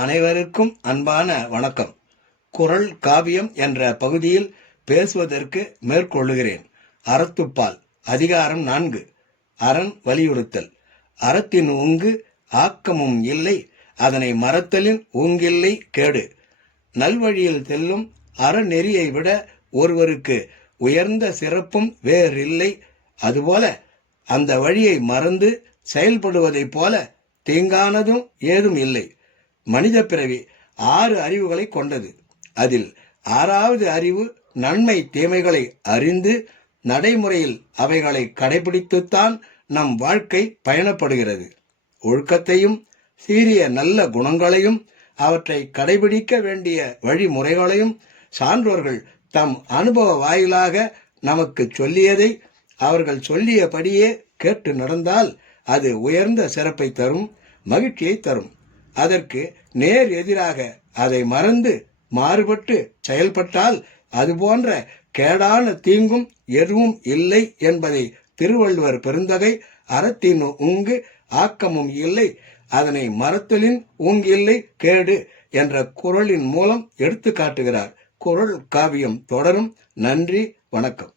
அனைவருக்கும் அன்பான வணக்கம். குரல் காவியம் என்ற பகுதியில் பேசுவதற்கு மேற்கொள்ளுகிறேன். அறத்துப்பால் அதிகாரம் நான்கு. அரண் வலியுறுத்தல். அறத்தின் உங்கு ஆக்கமும் இல்லை அதனை மறத்தலின் ஊங்கில்லை கேடு. நல்வழியில் செல்லும் அறநெறியை விட ஒருவருக்கு உயர்ந்த சிறப்பும் வேறில்லை. அதுபோல அந்த வழியை மறந்து செயல்படுவதைப் போல தீங்கானதும் ஏதும் இல்லை. மனித பிறவி ஆறு அறிவுகளை கொண்டது. அதில் ஆறாவது அறிவு நன்மை தீமைகளை அறிந்து நடைமுறையில் அவைகளை கடைபிடித்துத்தான் நம் வாழ்க்கை பயணப்படுகிறது. ஒழுக்கத்தையும் சீரிய நல்ல குணங்களையும் அவற்றை கடைபிடிக்க வேண்டிய வழிமுறைகளையும் சான்றோர்கள் தம் அனுபவ வாயிலாக நமக்கு சொல்லியதை அவர்கள் சொல்லியபடியே கேட்டு நடந்தால் அது உயர்ந்த சிறப்பை தரும் மகிழ்ச்சியை தரும். அதற்கு நேர் எதிராக அதை மறந்து மாறுபட்டு செயல்பட்டால் அது போன்ற கேடான தீங்கும் எதுவும் இல்லை என்பதை திருவள்ளுவர் பெருந்தகை அறத்தின் உங்கு ஆக்கமும் இல்லை அதனை மறத்தலின் ஊங்கில்லை கேடு என்ற குரலின் மூலம் எடுத்து காட்டுகிறார் குரல் காவியம் தொடரும். நன்றி வணக்கம்.